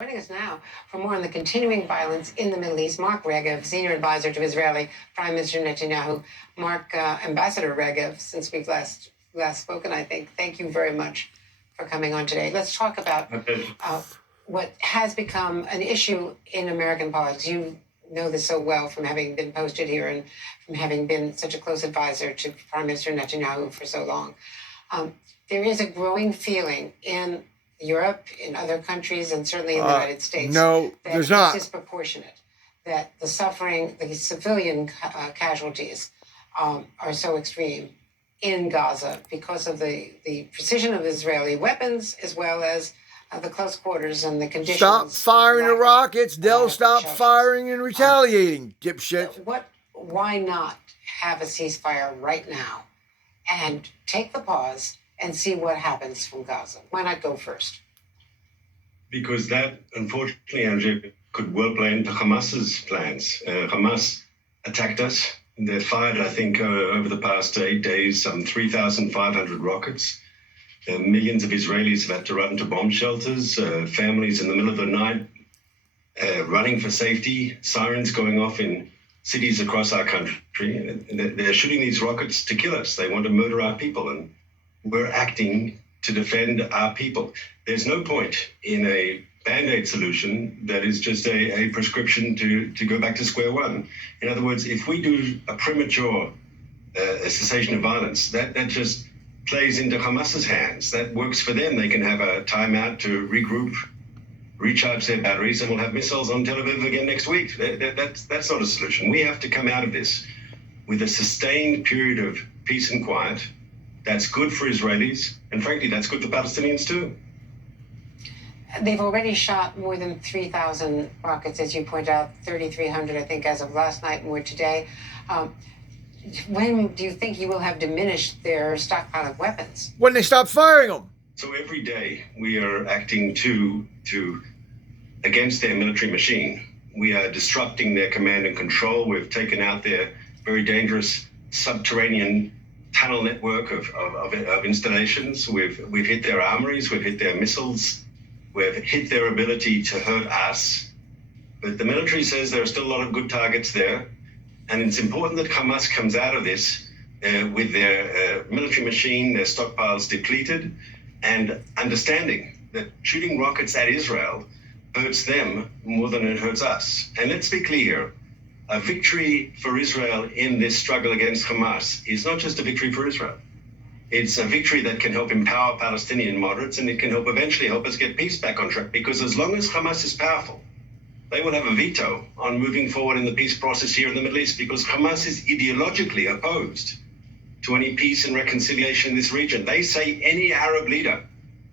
Joining us now for more on the continuing violence in the Middle East, Mark Regev, senior advisor to Israeli Prime Minister Netanyahu. Mark, Ambassador Regev, since we've last spoken, I think. Thank you very much for coming on today. Let's talk about what has become an issue in American politics. You know this so well from having been posted here and from having been such a close advisor to Prime Minister Netanyahu for so long. There is a growing feeling in Europe, in other countries, and certainly in the United States. No, that there's not. It's disproportionate, that the suffering, the civilian casualties are so extreme in Gaza because of the precision of Israeli weapons, as well as the close quarters and the conditions. Stop firing the rockets. They'll stop firing and retaliating, dipshit. Why not have a ceasefire right now and take the pause and see what happens from Gaza? Why not go first? Because that, unfortunately, Andrew, could well play into Hamas's plans. Hamas attacked us. They fired, I think, over the past 8 days, some 3,500 rockets. Millions of Israelis have had to run to bomb shelters, families in the middle of the night running for safety, sirens going off in cities across our country. They're shooting these rockets to kill us. They want to murder our people, and we're acting to defend our people. There's no point in a Band-Aid solution that is just a prescription to go back to square one. In other words, if we do a premature cessation of violence, that just plays into Hamas's hands. That works for them. They can have a timeout to regroup, recharge their batteries, and we'll have missiles on Tel Aviv again next week. That's not a solution. We have to come out of this with a sustained period of peace and quiet. That's good for Israelis, and frankly, that's good for Palestinians too. They've already shot more than 3,000 rockets, as you point out, 3,300, I think, as of last night, more today. When do you think you will have diminished their stockpile of weapons? When they stop firing them. So every day we are acting against their military machine. We are disrupting their command and control. We've taken out their very dangerous subterranean tunnel network of installations. We've hit their armories. We've hit their missiles. We've hit their ability to hurt us. But the military says there are still a lot of good targets there. And it's important that Hamas comes out of this with their military machine, their stockpiles depleted, and understanding that shooting rockets at Israel hurts them more than it hurts us. And let's be clear, a victory for Israel in this struggle against Hamas is not just a victory for Israel. It's a victory that can help empower Palestinian moderates, and it can eventually help us get peace back on track. Because as long as Hamas is powerful, they will have a veto on moving forward in the peace process here in the Middle East, because Hamas is ideologically opposed to any peace and reconciliation in this region. They say any Arab leader,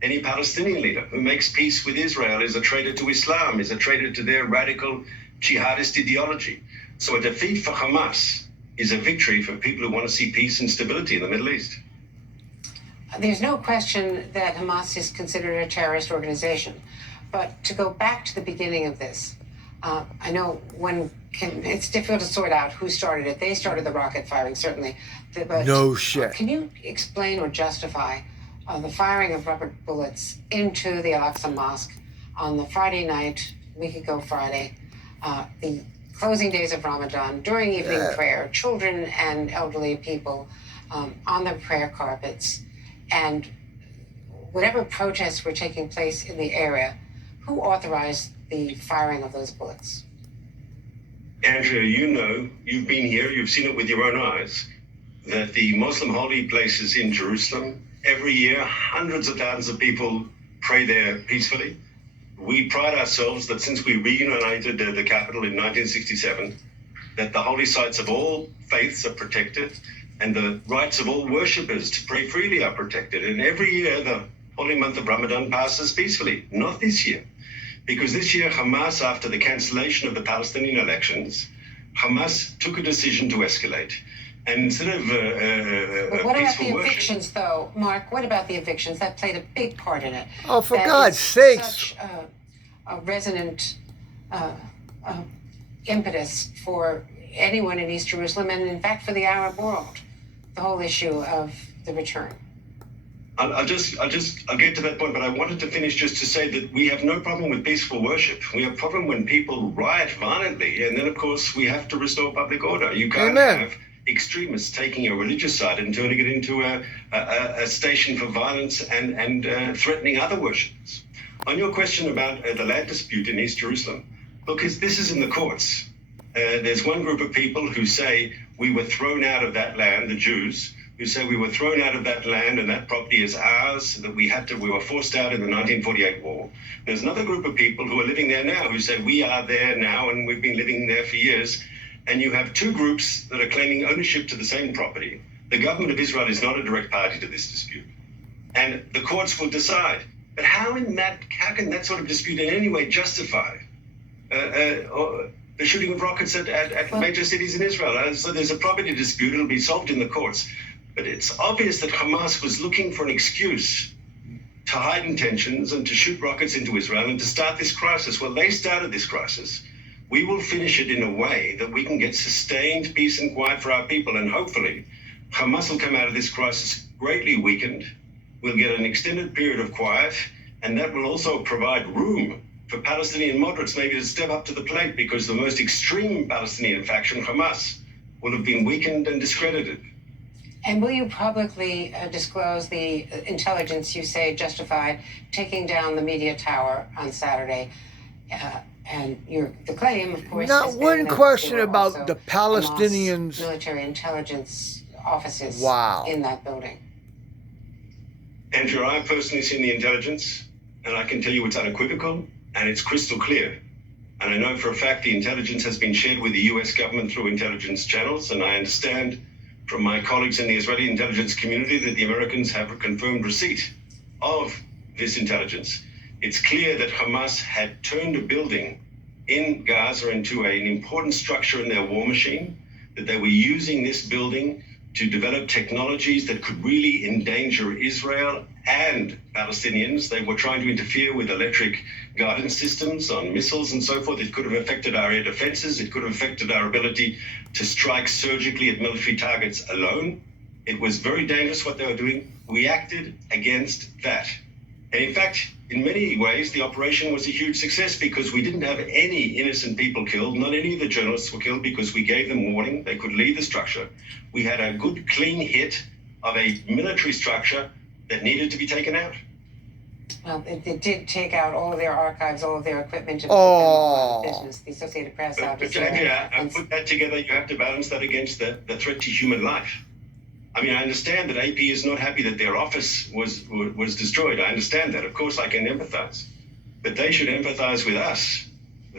any Palestinian leader who makes peace with Israel is a traitor to Islam, is a traitor to their radical jihadist ideology. So a defeat for Hamas is a victory for people who want to see peace and stability in the Middle East. There's no question that Hamas is considered a terrorist organization. But to go back to the beginning of this, I know it's difficult to sort out who started it. They started the rocket firing, certainly. But, no shit. Can you explain or justify the firing of rubber bullets into the Al-Aqsa Mosque on the Friday night, a week ago Friday, the closing days of Ramadan, during evening prayer, children and elderly people on the prayer carpets, and whatever protests were taking place in the area? Who authorized the firing of those bullets? Andrea, you know, you've been here, you've seen it with your own eyes, that the Muslim holy places in Jerusalem, every year, hundreds of thousands of people pray there peacefully. We pride ourselves that since we reunited the capital in 1967, that the holy sites of all faiths are protected and the rights of all worshippers to pray freely are protected. And every year, the holy month of Ramadan passes peacefully. Not this year. Because this year, Hamas, after the cancellation of the Palestinian elections, Hamas took a decision to escalate. And instead of but what about the evictions, though, Mark? What about the evictions? That played a big part in it. Oh, for God's sakes. Such a resonant impetus for anyone in East Jerusalem, and in fact for the Arab world, the whole issue of the return. I'll get to that point, but I wanted to finish just to say that we have no problem with peaceful worship. We have a problem when people riot violently, and then, of course, we have to restore public order. You can't Amen. have extremists taking a religious side and turning it into a station for violence and threatening other worshippers. On your question about the land dispute in East Jerusalem, look, this is in the courts. There's one group of people who say we were thrown out of that land, the Jews, who say we were thrown out of that land and that property is ours, that we were forced out in the 1948 war. There's another group of people who are living there now who say we are there now and we've been living there for years. And you have two groups that are claiming ownership to the same property. The government of Israel is not a direct party to this dispute. And the courts will decide. But how can that sort of dispute in any way justify the shooting of rockets at major cities in Israel? So there's a property dispute. It'll be solved in the courts. But it's obvious that Hamas was looking for an excuse to hide intentions and to shoot rockets into Israel and to start this crisis. Well, they started this crisis. We will finish it in a way that we can get sustained peace and quiet for our people. And hopefully, Hamas will come out of this crisis greatly weakened. We'll get an extended period of quiet. And that will also provide room for Palestinian moderates maybe to step up to the plate, because the most extreme Palestinian faction, Hamas, will have been weakened and discredited. And will you publicly disclose the intelligence you say justified taking down the media tower on Saturday? And the claim, of course, Not has been one that question there were about also the Hamas Palestinians. military intelligence offices Wow. in that building. Andrew, I've personally seen the intelligence, and I can tell you it's unequivocal and it's crystal clear. And I know for a fact the intelligence has been shared with the US government through intelligence channels, and I understand from my colleagues in the Israeli intelligence community that the Americans have a confirmed receipt of this intelligence. It's clear that Hamas had turned a building in Gaza into an important structure in their war machine, that they were using this building to develop technologies that could really endanger Israel and Palestinians. They were trying to interfere with electric guidance systems on missiles and so forth. It could have affected our air defenses. It could have affected our ability to strike surgically at military targets alone. It was very dangerous what they were doing. We acted against that. And in fact, in many ways, the operation was a huge success because we didn't have any innocent people killed. Not any of the journalists were killed because we gave them warning. They could leave the structure. We had a good, clean hit of a military structure that needed to be taken out. Well, it did take out all of their archives, all of their equipment, and Oh. put them out of business. The Associated Press out But Andrea, and put that together, you have to balance that against the threat to human life. I mean, I understand that AP is not happy that their office was destroyed. I understand that. Of course, I can empathize. But they should empathize with us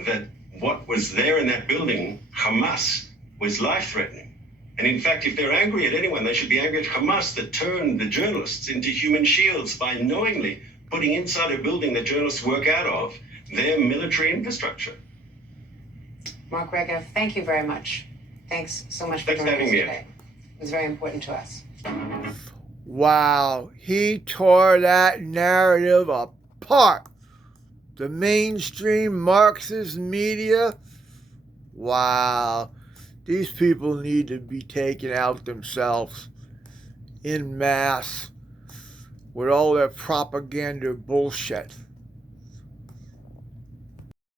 that what was there in that building, Hamas, was life-threatening. And in fact, if they're angry at anyone, they should be angry at Hamas that turned the journalists into human shields by knowingly putting inside a building that journalists work out of their military infrastructure. Mark Regev, thank you very much. Thanks so much for Thanks for joining us having me. today. It was very important to us. Wow, he tore that narrative apart. The mainstream Marxist media. Wow, these people need to be taken out themselves en masse with all their propaganda bullshit.